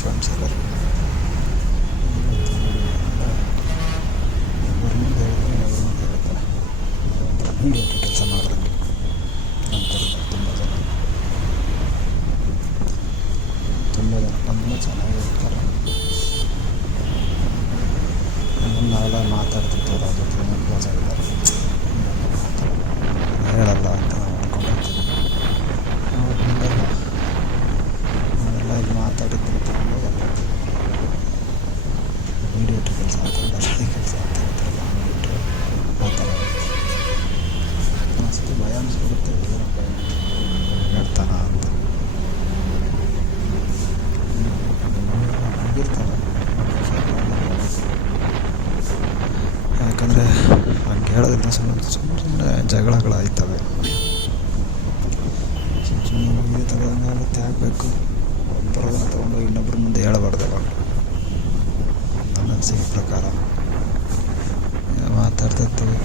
Friends ಎಲ್ಲರೂ ಒಬ್ಬರ ಮುಂದೆ ಹೇಳಿದ್ರೆ ಅವ್ರ ಮುಂದೆ ಹೇಳ್ತಾರೆ ಮೀಡಿಯೇಟರ್ ಕೆಲಸ ಮಾಡೋದಕ್ಕೆ ನಮ್ಮ ಜನ ತುಂಬ ಜನ ತುಂಬ ಚೆನ್ನಾಗಿ ಇರ್ತಾರೆ ನಾವೆಲ್ಲ ಜೊತೆ ಕ್ಲೋಸ್ ಆಗಿದ್ದಾರೆ ಹೇಳಲ್ಲ ಅಂತ ನಾವು ಅಂದ್ಕೊಂಡಿರ್ತೀವಿ ನಾವು ಹಂಗಲ್ಲ ನಾವೆಲ್ಲ ಇಲ್ಲಿ ಮಾತಾಡಿದ್ದು ತಗೊಂಡು ಎಲ್ಲ ಮೀಡಿಯೇಟ್ರ್ ಕೆಲಸ ಅಂತ ಬರಲಿ ಕೆಲಸ ಅಂತ ಹೇಳ್ತಾರಲ್ಲ ಮೀಡಿಯೇಟ್ರ್ ಆ ಥರ ಅನಿಸುತ್ತೆ ಭಯ ಅನಿಸ್ಬಿಡುತ್ತೆ ಏನಪ್ಪ ಹೇಳ್ತಾನ ಅಂತ ಆಗಿರ್ತಾರೆ ಯಾಕಂದರೆ ಹೇಳೋದ್ರಿಂದ ಸುಮ್ಮನೆ ಸುಮ್ಮನೆ ಜಗಳಗಳಾಯ್ತವೆ. ಆಗುತ್ತೆ ಆಗಬೇಕು ಒಬ್ಬರನ್ನ ತಗೊಂಡು ಇನ್ನೊಬ್ಬರ ಮುಂದೆ ಹೇಳಬಾರ್ದು ನನ್ನ ಅನಿಸಿಕೆ ಪ್ರಕಾರ. ಮಾತಾಡ್ತಿರ್ತೀವಿ.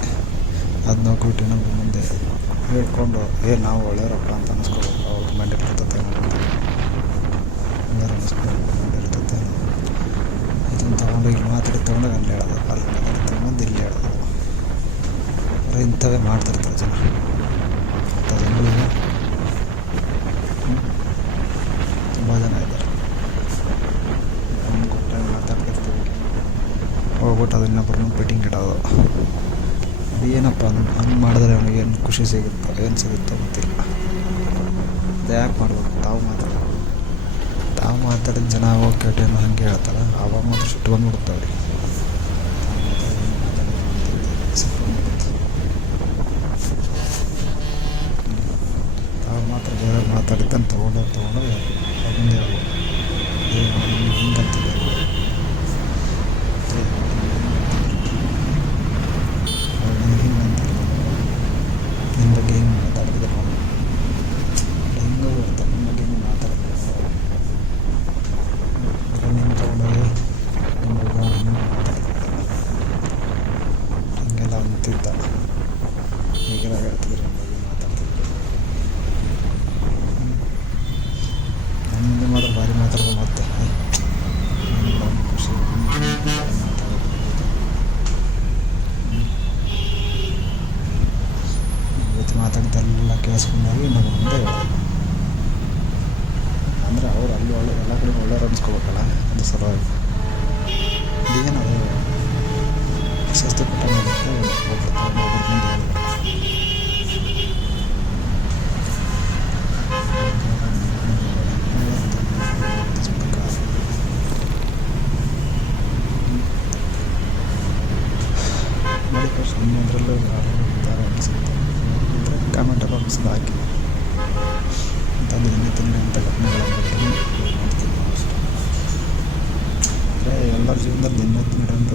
ಅದನ್ನ ನೋಡ್ಬಿಟ್ಟು ಇನ್ನೊಬ್ಬರ ಮುಂದೆ ಹೇಳ್ಕೊಂಡು, ಏ, ನಾವು ಒಳ್ಳೆಯವರಪ್ಪ ಅಂತ ಅನ್ನಿಸ್ಕೋಬೇಕು ಅವ್ರ ಮೈಂಡ್ ಇರ್ತೈತೆ ಹಂಗಾರೆ ಅನ್ನಿಸ್ಕೋಬೇಕು ಮೈಂಡ್ ಇರ್ತೈತೆ ಇದನ್ನು ಇಲ್ಲಿ ಮಾತಾಡಿ ತೊಗೊಂಡಾಗ ಅಲ್ಲಿ ಹೇಳೋದು, ಅಲ್ಲಿ ಬರೀ ಇಂಥವೇ ಮಾಡ್ತಿರ್ತಾರೆ ಜನ. ಅಂಥ ಜನಗಳಿಲ್ಲ ತುಂಬ ಜನ ಇದ್ದಾರೆ. ಕೊಟ್ಟರೆ ಮಾತಾಡ್ತಿರ್ತೀವಿ. ಹೋಗ್ಬಿಟ್ಟು ಅದು ಬರೋ ಪೆಟ್ಟಿಂಗ್ ಇಡೋದು. ಅದು ಏನಪ್ಪ ಹಂಗೆ ಮಾಡಿದ್ರೆ ಅವನಿಗೆ ಏನು ಖುಷಿ ಸಿಗುತ್ತೋ, ಏನು ಸಿಗುತ್ತೋ ಗೊತ್ತಿಲ್ಲ. ಅದು ಯಾಕೆ ಮಾಡ್ಬೇಕು? ತಾವು ಮಾತಾಡೋದು ತಾವು ಮಾತಾಡಿದ ಜನ ಹೋಗಿ ಕೇಟೇನು ಹಂಗೆ ಹೇಳ್ತಾರೆ. ಆವಾಗ ಮಾತ್ರ ಸಿಟ್ಟು ಬಂದ್ಬಿಡುತ್ತೆ ಅವ್ರಿಗೆ ಸಿಟ್ಟು ಬಂದ್ಬಿಡುತ್ತೆ ತಾವು ಮಾತ್ರ ಮಾತಾಡಿದ್ದನ್ನು ತೊಗೊಂಡು ತೊಗೊಂಡು ಮುಂದೆ ಹೇಳ್ಬೋದು ಏ ಅವ್ನು ಹಿಂಗಂತಿದೆ ಅವ್ನು ಹಿಂಗಂತಿಲ್ಲ ನಿನ್ನ ಬಗ್ಗೆ ಹಿಂಗೆ ಮಾತಾಡಿದ್ರೆ ಅವನು ಹಿಂಗೆ ಬರ್ತಾನೆ ನಿಮ್ಮ ಬಗ್ಗೆ ಹಿಂಗೆ ಮಾತಾಡಿದ್ರೆ ನಿನ್ನ ತೊಗೊಂಡೋಗಿ ನಿಮ್ಮ ಹಿಂಗೆಲ್ಲ ಅಂತಿದ್ದ ಹೀಗೆಲ್ಲ ಹೇಳ್ತಿದ್ರು ನಿಮ್ಮ ಬಗ್ಗೆ ಮಾತಾಡ್ತಿದ್ರು ನನ್ನ ಮುಂದೆ ಮಾತ್ರ ಭಾರಿ ಮಾತಾಡ್ಬೋದು ಮತ್ತೆ ಏನಿಲ್ಲ ಅವ್ನು ಖುಷಿ ಮಾತಾಡೋದು ಜೊತೆ ಮಾತಾಡಿದ್ದೆಲ್ಲ ಕೇಳಿಸ್ಕೊಂಡಾಗ ನಾವು ಮುಂದೆ ಅಂದರೆ ಅವ್ರು ಅಲ್ಲಿ ಒಳ್ಳೆ, ಎಲ್ಲ ಕಡೆ ಒಳ್ಳೆಯವ್ರು ಅನ್ಸ್ಕೋಬೇಕಲ್ಲ ಅದು ಸಲುವಾಗಿ. ಇದೇನದು ಸ್ವಸ್ಥ ಪುಟ್ಟ ಮಾಡುತ್ತೆ ಒಬ್ಬರು ತಗೊಂಡು ಒಬ್ಬರ ಮುಂದೆ ಹೇಳ್ಬೇಕು ನೋಡಿ ಸುಮ್ಮನೆ ಅದರಲ್ಲೂ ಯಾರು ಇದ್ದಾರೆ ಅನಿಸುತ್ತೆ ಇದ್ದರೆ ಹಾಕಿ ಅಂತಂದು ಇನ್ನೂ ತಿಂಡಿ ಅಂತ ಘಟನೆಗಳ ಮಾಡ್ತೀವಿ ಅಷ್ಟೇ ಎಲ್ಲರ ಜೀವನದಲ್ಲಿ ನಿನ್ನೆತ್ತು ನಡೆಯುವಂಥದ್ದು ಇವೆಲ್ಲ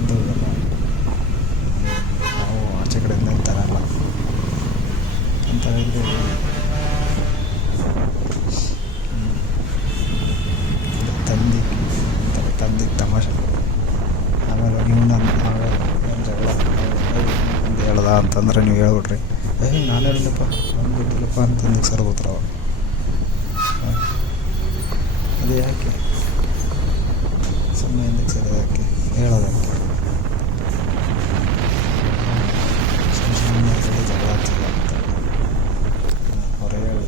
ಅಂತಂದ್ರೆ ನೀವು ಹೇಳ್ಬಿಡ್ರಿ ಏ, ನಾನು ಹೇಳಿಲ್ಲಪ್ಪ ಅವ್ನು ಗೊತ್ತಿಲ್ಲಪ್ಪ ಅಂತಂದು ಸರ್ ಗೊತ್ತಾರ ಅವಾಗ ಅದು ಯಾಕೆ? ಸುಮ್ಮನೆ ಹಿಂದಕ್ಕೆ ಸರಿ, ಯಾಕೆ? ಹೇಳೋದಕ್ಕೆ ಅಂತ. ಹೇಳಿ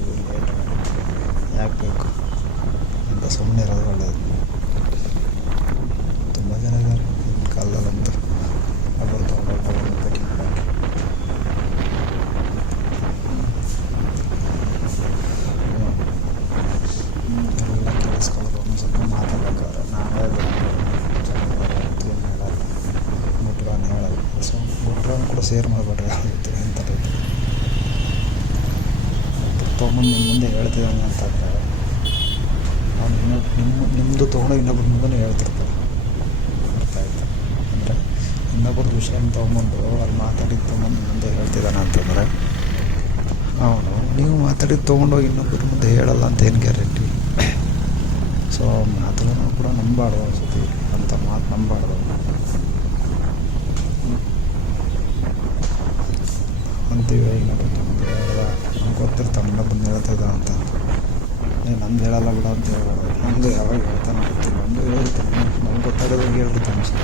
ಯಾಕೆ ಬೇಕು? ಅಂತ ಸುಮ್ಮನೆ ಇರೋದು ಒಳ್ಳೆಯದು ತುಂಬ ಜನ ಇದ್ದಾರೆ ಈಗಿನ ಕಾಲದಲ್ಲಂತೂ ಒಬ್ಬರು ತೊಗೊಂಡು ಒಬ್ಬರು ಪೆಟ್ಟಿಂಗ್ ಹಾಕಿ ಎಲ್ಲ ಕೇಳಿಸ್ಕೊಳ್ಳೋದು ಒಂದು ಸ್ವಲ್ಪ ಮಾತಾಡ್ಬೇಕಾದ್ರೆ ನಾವೇ ಮುಟ್ಗಾನ ಹೇಳೋದು ಸೊ ಮುಟ್ಗಾನ ಕೂಡ ಶೇರ್ ಮಾಡಬೇಡ್ರಿ ಆಗುತ್ತೆ ಅಂತ ತೊಗೊಂಡು ನಿಮ್ಮ ಮುಂದೆ ಹೇಳ್ತಿದ್ದಾನೆ ಅಂತಂದ್ರೆ ಅವ್ನು ಇನ್ನೊಬ್ಬ ನಿಮ್ಮ ನಿಮ್ಮದು ತೊಗೊಂಡು ಇನ್ನೊಬ್ಬರ ಮುಂದೆ ಹೇಳ್ತಿರ್ತಾರೆ. ಅರ್ಥ ಆಯ್ತಾ? ಅಂದರೆ ಇನ್ನೊಬ್ಬರ ವಿಷಯನ ತೊಗೊಂಬಂದು ಅಲ್ಲಿ ಮಾತಾಡಿದ್ದು ತೊಗೊಂಡು ಮುಂದೆ ಹೇಳ್ತಿದ್ದಾನೆ ಅಂತಂದರೆ ಅವನು, ನೀವು ಮಾತಾಡಿದ್ದು ತೊಗೊಂಡೋಗಿ ಇನ್ನೊಬ್ಬರ ಮುಂದೆ ಹೇಳಲ್ಲ ಅಂತ ಏನು ಗ್ಯಾರಂಟಿ ಸೊ ಮಾತುಗಳನ್ನು ಕೂಡ ನಂಬಾರ್ದು ಅನ್ಸುತ್ತೆ. ಅಂತ ಮಾತು ನಂಬಾರ್ದು. ಏ, ನಂದು ಹೇಳಲ್ಲ ಬಿಡ ಅಂತ ಹೇಳ್ಬಾರ್ದು ನಮ್ಮದು ಯಾವಾಗ ಹೇಳ್ತಾನೆ ಗೊತ್ತಿಲ್ಲ. ನಮ್ಮದು ಹೇಳ್ತಾನೆ. ನಮ್ಗೆ ಗೊತ್ತಾಗೋದು ಹೇಳ್ಬಿಡ್ತಾನೆ ಅಷ್ಟೇ.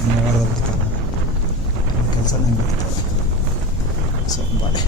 ನಾನು ಹೇಳ್ದೆ ಬಿಡ್ತಾನೆ ಕೆಲಸ ನಂಗೆ ಬಿಡ್ತಾನೆ ಸೊ ಬಾಯ್.